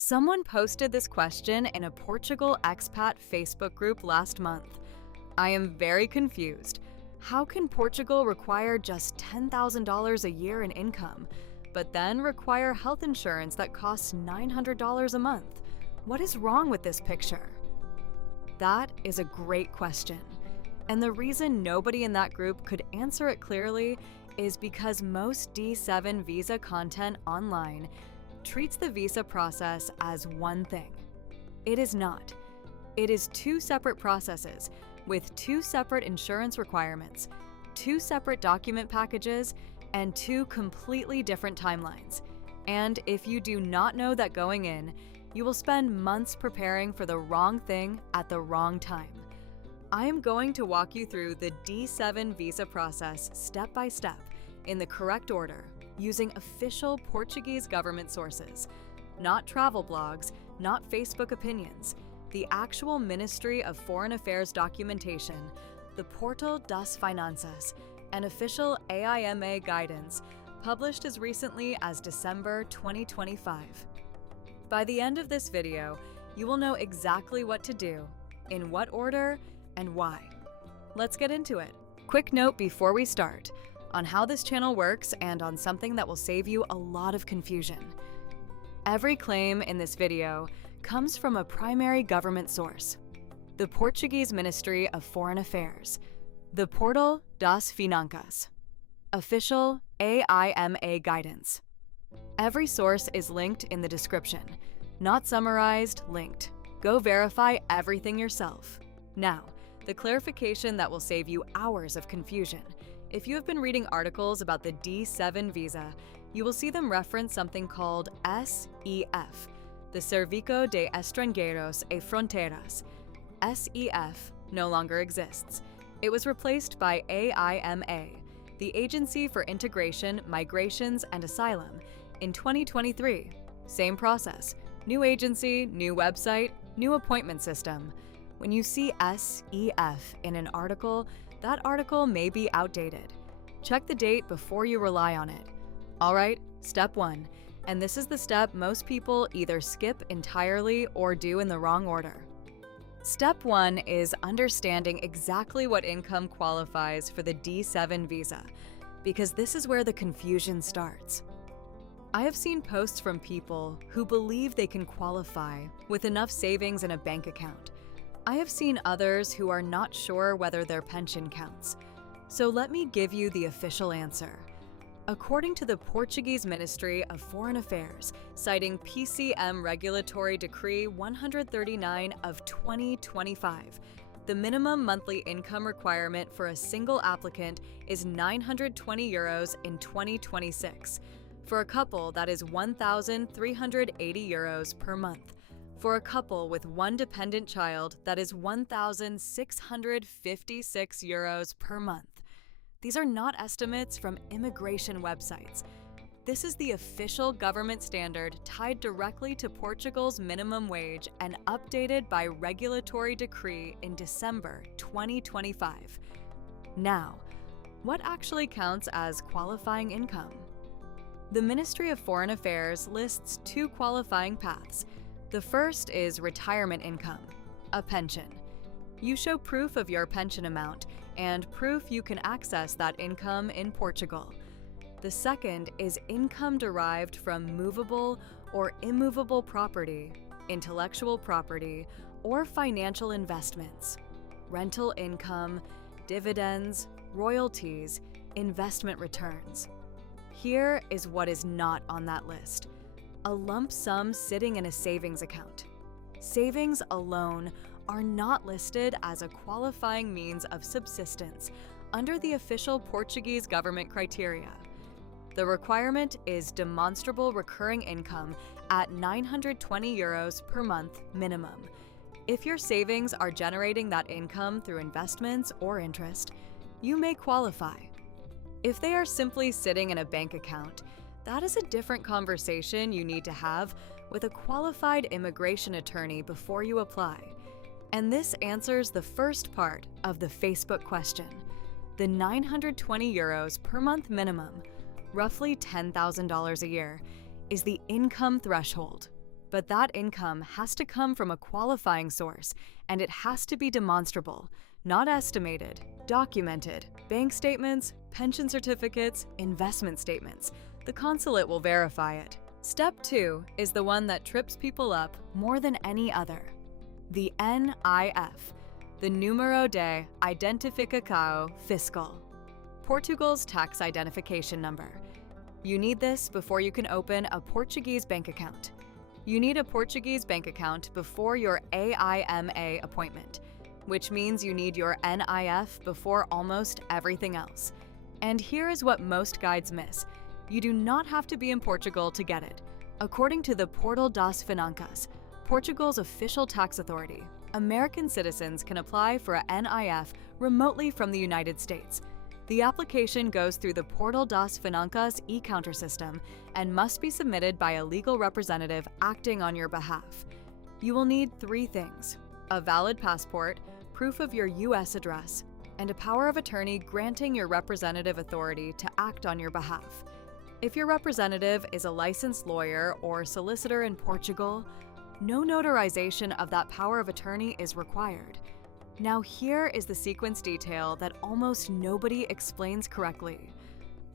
Someone posted this question in a Portugal expat Facebook group last month. I am very confused. How can Portugal require just $10,000 a year in income, but then require health insurance that costs $900 a month? What is wrong with this picture? That is a great question. And the reason nobody in that group could answer it clearly is because most D7 visa content online treats the visa process as one thing. It is not. It is two separate processes with two separate insurance requirements, two separate document packages, and two completely different timelines. And if you do not know that going in, you will spend months preparing for the wrong thing at the wrong time. I am going to walk you through the D7 visa process step by step in the correct order, using official Portuguese government sources, not travel blogs, not Facebook opinions, the actual Ministry of Foreign Affairs documentation, the Portal das Finanças, and official AIMA guidance published as recently as December 2025. By the end of this video, you will know exactly what to do, in what order, and why. Let's get into it. Quick note before we start on how this channel works and on something that will save you a lot of confusion. Every claim in this video comes from a primary government source, the Portuguese Ministry of Foreign Affairs, the Portal das Finanças, official AIMA guidance. Every source is linked in the description, not summarized, linked. Go verify everything yourself. Now, the clarification that will save you hours of confusion. If you have been reading articles about the D7 visa, you will see them reference something called SEF, the Serviço de Estrangeiros e Fronteiras. SEF no longer exists. It was replaced by AIMA, the Agency for Integration, Migrations, and Asylum, in 2023. Same process. New agency, new website, new appointment system. When you see SEF in an article, that article may be outdated. Check the date before you rely on it. All right, step 1, and this is the step most people either skip entirely or do in the wrong order. Step 1 is understanding exactly what income qualifies for the D7 visa, because this is where the confusion starts. I have seen posts from people who believe they can qualify with enough savings in a bank account. I have seen others who are not sure whether their pension counts. So let me give you the official answer. According to the Portuguese Ministry of Foreign Affairs, citing PCM Regulatory Decree 139 of 2025, the minimum monthly income requirement for a single applicant is €920 in 2026. For a couple, that is €1,380 per month. For a couple with one dependent child, that is €1,656 per month. These are not estimates from immigration websites. This is the official government standard tied directly to Portugal's minimum wage and updated by regulatory decree in December 2025. Now, what actually counts as qualifying income? The Ministry of Foreign Affairs lists two qualifying paths. The first is retirement income, a pension. You show proof of your pension amount and proof you can access that income in Portugal. The second is income derived from movable or immovable property, intellectual property, or financial investments, rental income, dividends, royalties, investment returns. Here is what is not on that list. A lump sum sitting in a savings account. Savings alone are not listed as a qualifying means of subsistence under the official Portuguese government criteria. The requirement is demonstrable recurring income at €920 per month minimum. If your savings are generating that income through investments or interest, you may qualify. If they are simply sitting in a bank account, that is a different conversation you need to have with a qualified immigration attorney before you apply. And this answers the first part of the Facebook question. The €920 per month minimum, roughly $10,000 a year, is the income threshold. But that income has to come from a qualifying source, and it has to be demonstrable, not estimated, documented. Bank statements, pension certificates, investment statements. The consulate will verify it. Step 2 is the one that trips people up more than any other. The NIF, the Número de Identificação Fiscal, Portugal's tax identification number. You need this before you can open a Portuguese bank account. You need a Portuguese bank account before your AIMA appointment, which means you need your NIF before almost everything else. And here is what most guides miss. You do not have to be in Portugal to get it. According to the Portal das Finanças, Portugal's official tax authority, American citizens can apply for a NIF remotely from the United States. The application goes through the Portal das Finanças e-counter system and must be submitted by a legal representative acting on your behalf. You will need 3 things: a valid passport, proof of your U.S. address, and a power of attorney granting your representative authority to act on your behalf. If your representative is a licensed lawyer or solicitor in Portugal, no notarization of that power of attorney is required. Now here is the sequence detail that almost nobody explains correctly.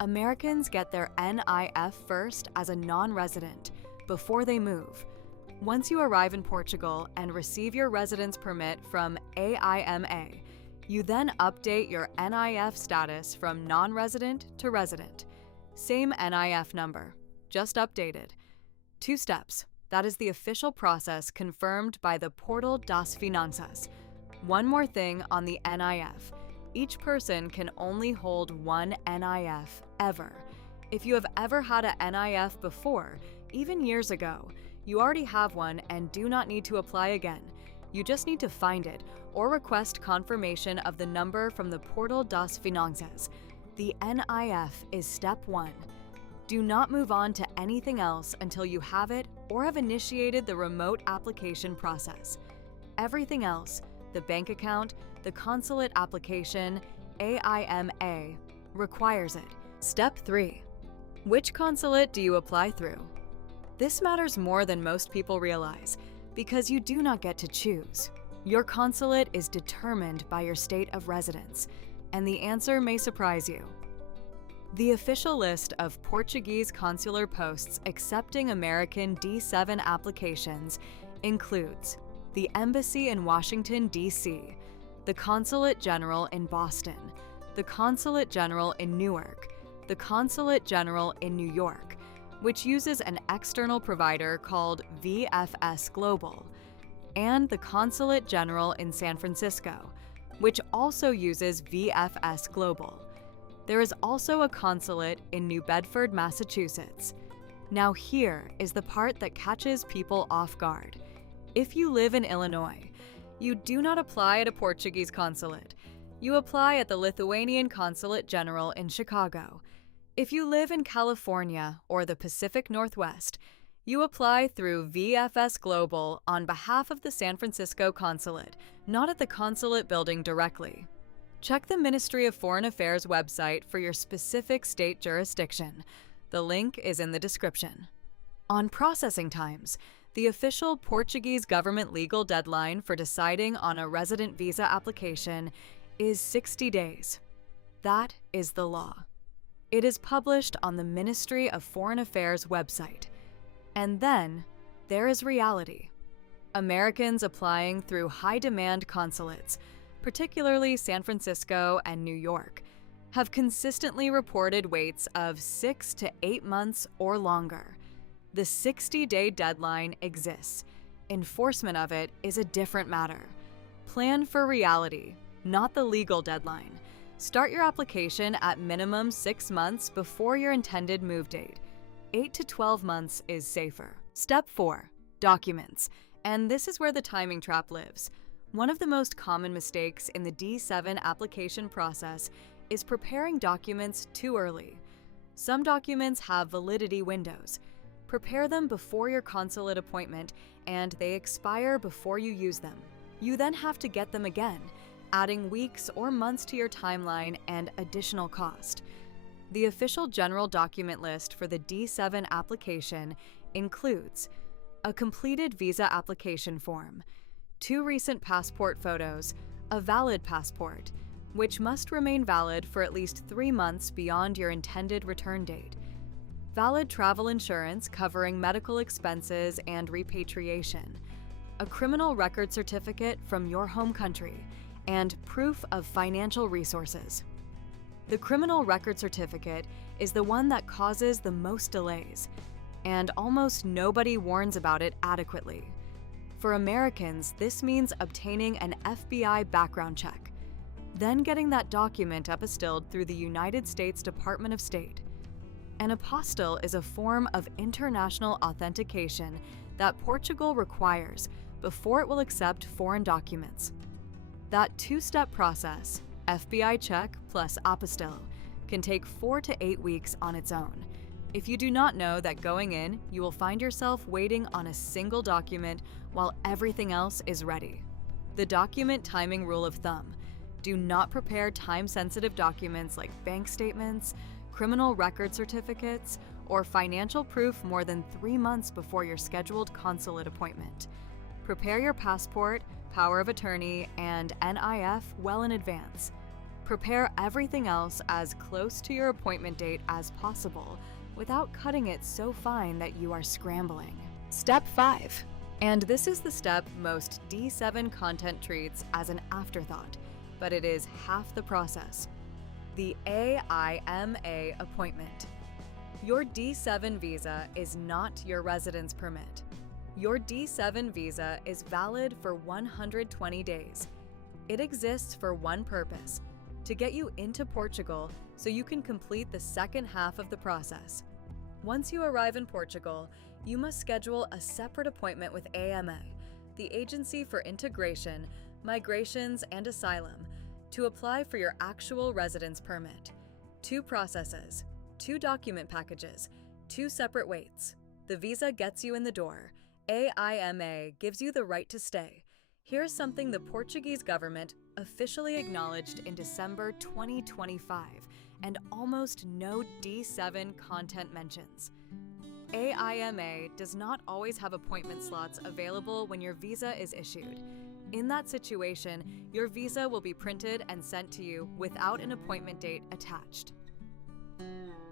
Americans get their NIF first as a non-resident before they move. Once you arrive in Portugal and receive your residence permit from AIMA, you then update your NIF status from non-resident to resident. Same NIF number, just updated. 2 steps. That is the official process confirmed by the Portal das Finanças. One more thing on the NIF. Each person can only hold one NIF ever. If you have ever had a NIF before, even years ago, you already have one and do not need to apply again. You just need to find it or request confirmation of the number from the Portal das Finanças. The NIF is step 1. Do not move on to anything else until you have it or have initiated the remote application process. Everything else, the bank account, the consulate application, AIMA, requires it. Step 3. Which consulate do you apply through? This matters more than most people realize, because you do not get to choose. Your consulate is determined by your state of residence, and the answer may surprise you. The official list of Portuguese consular posts accepting American D7 applications includes the Embassy in Washington, D.C., the Consulate General in Boston, the Consulate General in Newark, the Consulate General in New York, which uses an external provider called VFS Global, and the Consulate General in San Francisco, which also uses VFS Global. There is also a consulate in New Bedford, Massachusetts. Now here is the part that catches people off guard. If you live in Illinois, you do not apply at a Portuguese consulate. You apply at the Lithuanian Consulate General in Chicago. If you live in California or the Pacific Northwest, you apply through VFS Global on behalf of the San Francisco Consulate, not at the consulate building directly. Check the Ministry of Foreign Affairs website for your specific state jurisdiction. The link is in the description. On processing times, the official Portuguese government legal deadline for deciding on a resident visa application is 60 days. That is the law. It is published on the Ministry of Foreign Affairs website. And then there is reality. Americans applying through high-demand consulates, particularly San Francisco and New York, have consistently reported waits of 6 to 8 months or longer. The 60-day deadline exists. Enforcement of it is a different matter. Plan for reality, not the legal deadline. Start your application at minimum 6 months before your intended move date. 8 to 12 months is safer. Step 4. Documents. And this is where the timing trap lives. One of the most common mistakes in the D7 application process is preparing documents too early. Some documents have validity windows. Prepare them before your consulate appointment, and they expire before you use them. You then have to get them again, adding weeks or months to your timeline and additional cost. The official general document list for the D7 application includes a completed visa application form, 2 recent passport photos, a valid passport, which must remain valid for at least 3 months beyond your intended return date, valid travel insurance covering medical expenses and repatriation, a criminal record certificate from your home country, and proof of financial resources. The criminal record certificate is the one that causes the most delays, and almost nobody warns about it adequately. For Americans, this means obtaining an FBI background check, then getting that document apostilled through the United States Department of State. An apostille is a form of international authentication that Portugal requires before it will accept foreign documents. That 2-step process, FBI check plus apostille, can take 4 to 8 weeks on its own. If you do not know that going in, you will find yourself waiting on a single document while everything else is ready. The document timing rule of thumb: do not prepare time-sensitive documents like bank statements, criminal record certificates, or financial proof more than 3 months before your scheduled consulate appointment. Prepare your passport, power of attorney, and NIF well in advance. Prepare everything else as close to your appointment date as possible without cutting it so fine that you are scrambling. Step 5. And this is the step most D7 content treats as an afterthought, but it is half the process. The AIMA appointment. Your D7 visa is not your residence permit. Your D7 visa is valid for 120 days. It exists for one purpose: to get you into Portugal so you can complete the second half of the process. Once you arrive in Portugal, you must schedule a separate appointment with AIMA, the Agency for Integration, Migrations, and Asylum, to apply for your actual residence permit. 2 processes, 2 document packages, 2 separate waits. The visa gets you in the door. AIMA gives you the right to stay. Here's something the Portuguese government officially acknowledged in December 2025, and almost no D7 content mentions. AIMA does not always have appointment slots available when your visa is issued. In that situation, your visa will be printed and sent to you without an appointment date attached.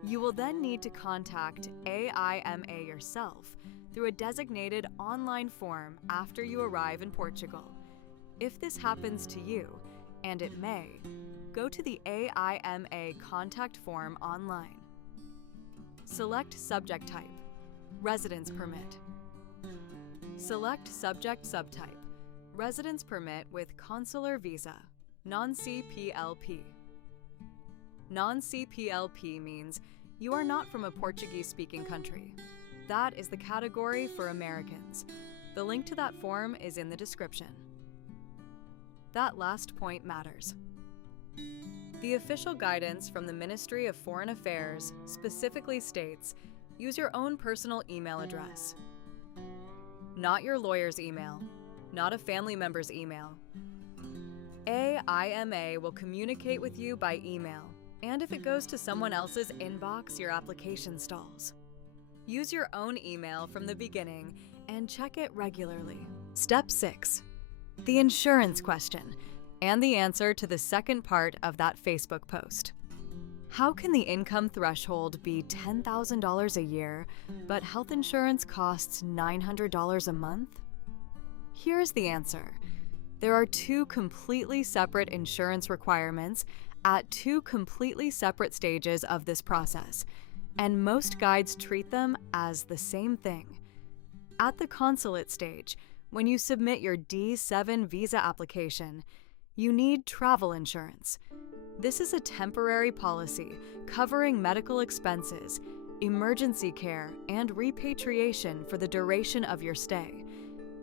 You will then need to contact AIMA yourself through a designated online form after you arrive in Portugal. If this happens to you, and it may, go to the AIMA contact form online. Select subject type, residence permit. Select subject subtype, residence permit with consular visa, non-CPLP. Non-CPLP means you are not from a Portuguese-speaking country. That is the category for Americans. The link to that form is in the description. That last point matters. The official guidance from the Ministry of Foreign Affairs specifically states, use your own personal email address. Not your lawyer's email, not a family member's email. AIMA will communicate with you by email, and if it goes to someone else's inbox, your application stalls. Use your own email from the beginning and check it regularly. Step 6. The insurance question, and the answer to the second part of that Facebook post. How can the income threshold be $10,000 a year, but health insurance costs $900 a month? Here's the answer. There are 2 completely separate insurance requirements at 2 completely separate stages of this process, and most guides treat them as the same thing. At the consulate stage, when you submit your D7 visa application, you need travel insurance. This is a temporary policy covering medical expenses, emergency care, and repatriation for the duration of your stay.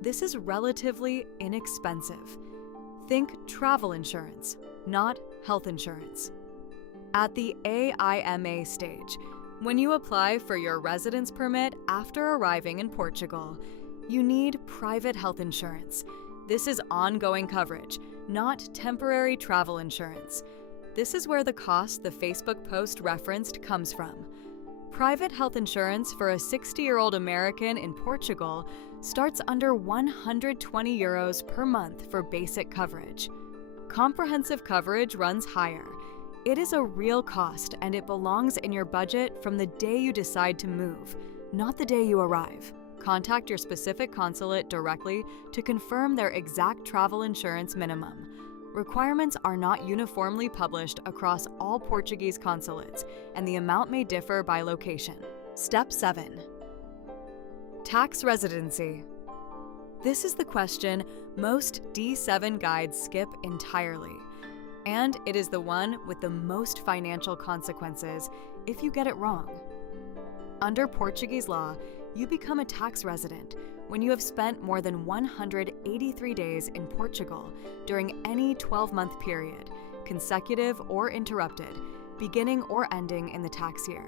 This is relatively inexpensive. Think travel insurance, not health insurance. At the AIMA stage, when you apply for your residence permit after arriving in Portugal, you need private health insurance. This is ongoing coverage, not temporary travel insurance. This is where the cost the Facebook post referenced comes from. Private health insurance for a 60-year-old American in Portugal starts under €120 per month for basic coverage. Comprehensive coverage runs higher. It is a real cost, and it belongs in your budget from the day you decide to move, not the day you arrive. Contact your specific consulate directly to confirm their exact travel insurance minimum. Requirements are not uniformly published across all Portuguese consulates, and the amount may differ by location. Step 7. Tax residency. This is the question most D7 guides skip entirely, and it is the one with the most financial consequences if you get it wrong. Under Portuguese law, you become a tax resident when you have spent more than 183 days in Portugal during any 12-month period, consecutive or interrupted, beginning or ending in the tax year.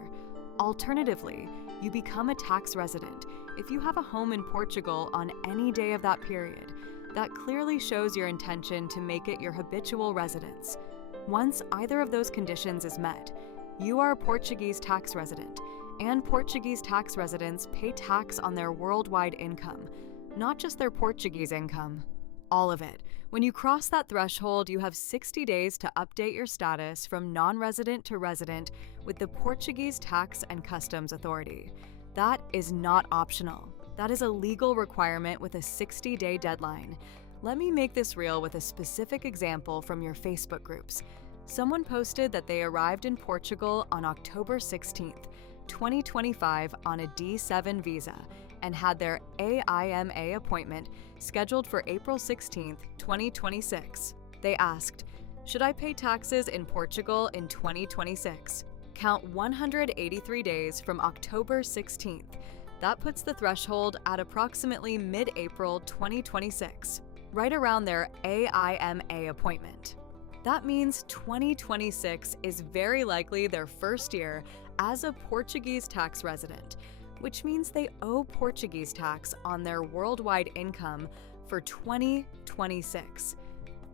Alternatively, you become a tax resident if you have a home in Portugal on any day of that period. That clearly shows your intention to make it your habitual residence. Once either of those conditions is met, you are a Portuguese tax resident, and Portuguese tax residents pay tax on their worldwide income, not just their Portuguese income. All of it. When you cross that threshold, you have 60 days to update your status from non-resident to resident with the Portuguese Tax and Customs Authority. That is not optional. That is a legal requirement with a 60-day deadline. Let me make this real with a specific example from your Facebook groups. Someone posted that they arrived in Portugal on October 16th, 2025 on a D7 visa and had their AIMA appointment scheduled for April 16th, 2026. They asked, "Should I pay taxes in Portugal in 2026?" Count 183 days from October 16th. That puts the threshold at approximately mid-April 2026, right around their AIMA appointment. That means 2026 is very likely their first year as a Portuguese tax resident, which means they owe Portuguese tax on their worldwide income for 2026.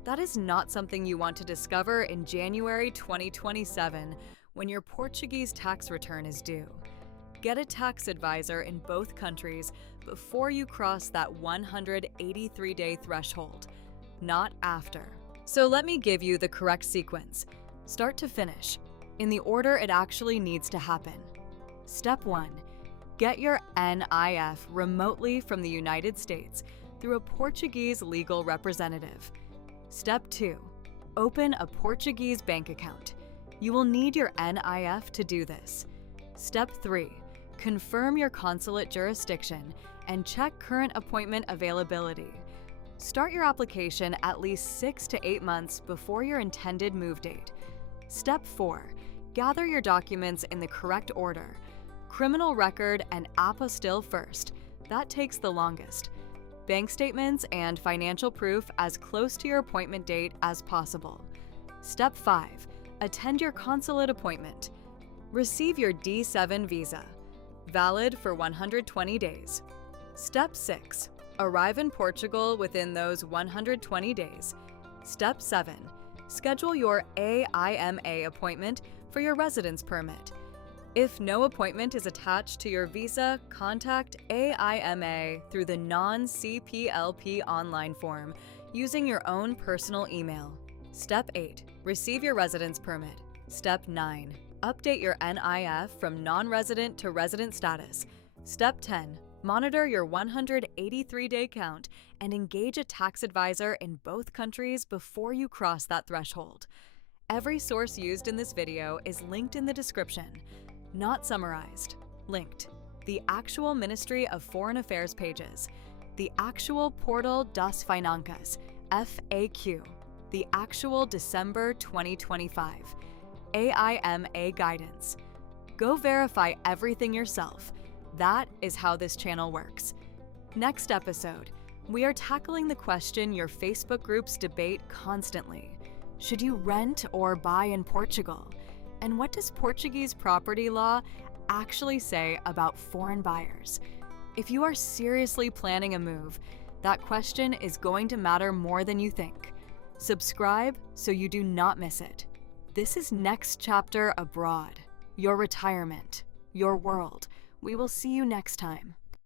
That is not something you want to discover in January 2027 when your Portuguese tax return is due. Get a tax advisor in both countries before you cross that 183-day threshold, not after. So let me give you the correct sequence, start to finish, in the order it actually needs to happen. Step 1. Get your NIF remotely from the United States through a Portuguese legal representative. Step 2. Open a Portuguese bank account. You will need your NIF to do this. Step 3. Confirm your consulate jurisdiction and check current appointment availability. Start your application at least 6 to 8 months before your intended move date. Step 4. Gather your documents in the correct order. Criminal record and apostille first. That takes the longest. Bank statements and financial proof as close to your appointment date as possible. Step 5. Attend your consulate appointment. Receive your D7 visa. Valid for 120 days. Step 6. Arrive in Portugal within those 120 days. Step 7. Schedule your AIMA appointment for your residence permit. If no appointment is attached to your visa, contact AIMA through the non-CPLP online form using your own personal email. Step 8. Receive your residence permit. Step 9. Update your NIF from non-resident to resident status. Step 10. Monitor your 183-day count and engage a tax advisor in both countries before you cross that threshold. Every source used in this video is linked in the description. Not summarized. Linked. The actual Ministry of Foreign Affairs pages. The actual Portal das Finanças, FAQ. The actual December 2025. AIMA guidance. Go verify everything yourself. That is how this channel works. Next episode, we are tackling the question your Facebook groups debate constantly. Should you rent or buy in Portugal? And what does Portuguese property law actually say about foreign buyers? If you are seriously planning a move, that question is going to matter more than you think. Subscribe so you do not miss it. This is Next Chapter Abroad. Your retirement. your world. We will see you next time.